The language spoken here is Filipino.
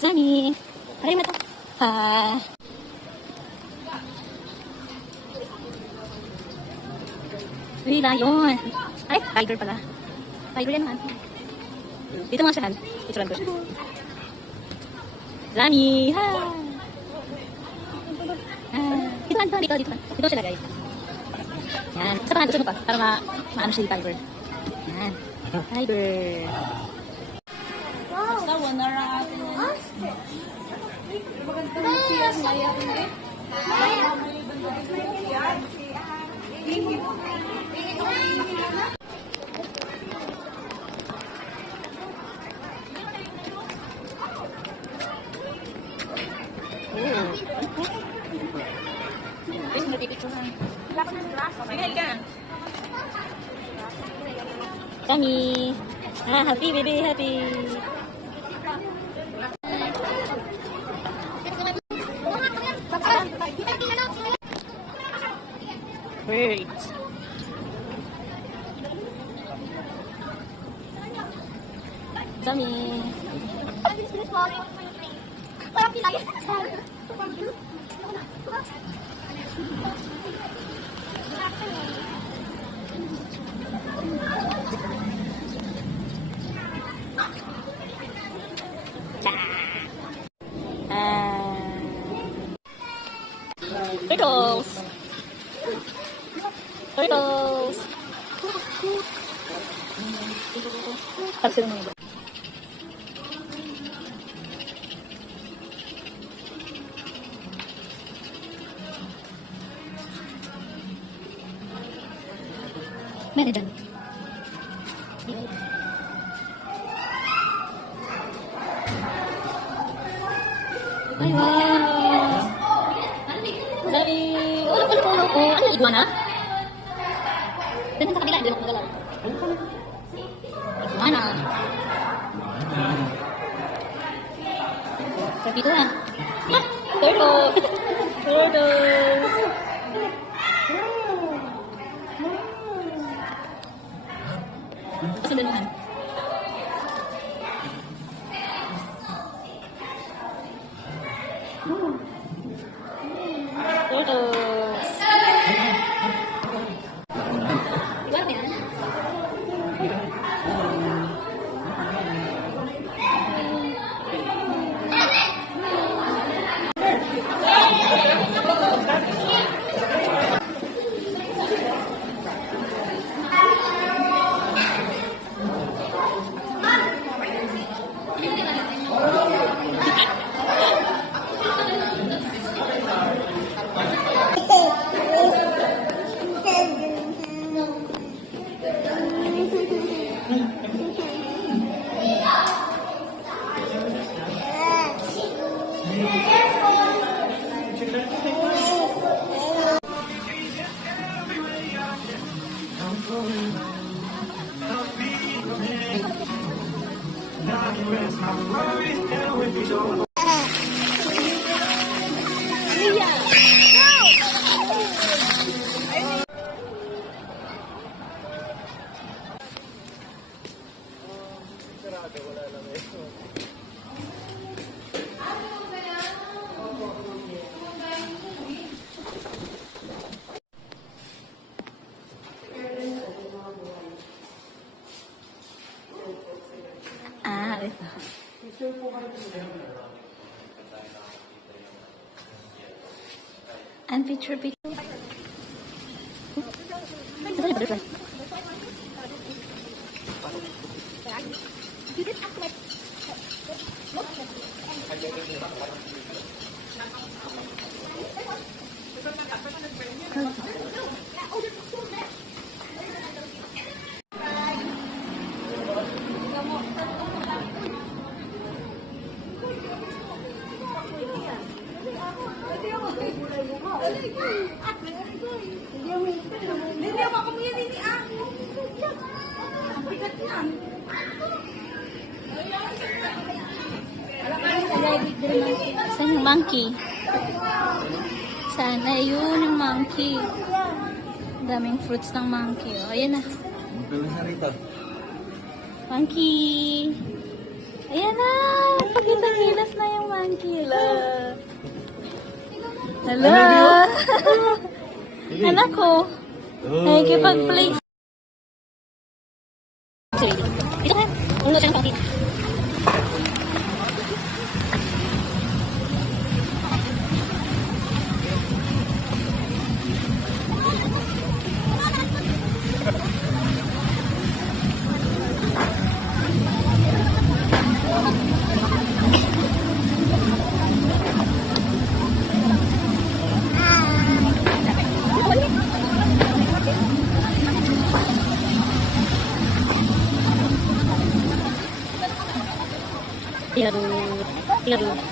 Sunny. Aray mo to. Ha. Uy, layon. Ay, tiger pala. Tiger yan naman. Dito nga siya. Ituran ko siya. Sunny. Ha. Dito siya lagay. Yan. Isa pa, gusto mo pa. Para maano siya yung tiger. Yan. Tiger. Basta wala na atin. Maganda siya ngayon. Kami. Ah, happy baby, happy. Wait. Kami. Turtles. Turtles. Tapos mo ba? Meron dyan. Ay, wow! Sabi, ulo. Ano, iguana? Doon sa kabila, hindi ako magalaw. Iguana. Sabi ito na. Ah, turtle. Turtles. Kasi danuhan. Turtles. Iwan mo yan? Ah, ito. And picture. Ito yung butterfly. Saan yung monkey? Sana yun yung monkey. Daming fruits ng monkey. O, ayan na. Monkey. Ayan na! Pagkita-kilas na yung monkey. Hala! Hala! Anak ko! Nakikipag-play. Dito ka! Ulo siya ng monkey. Tirarut. Tirarut.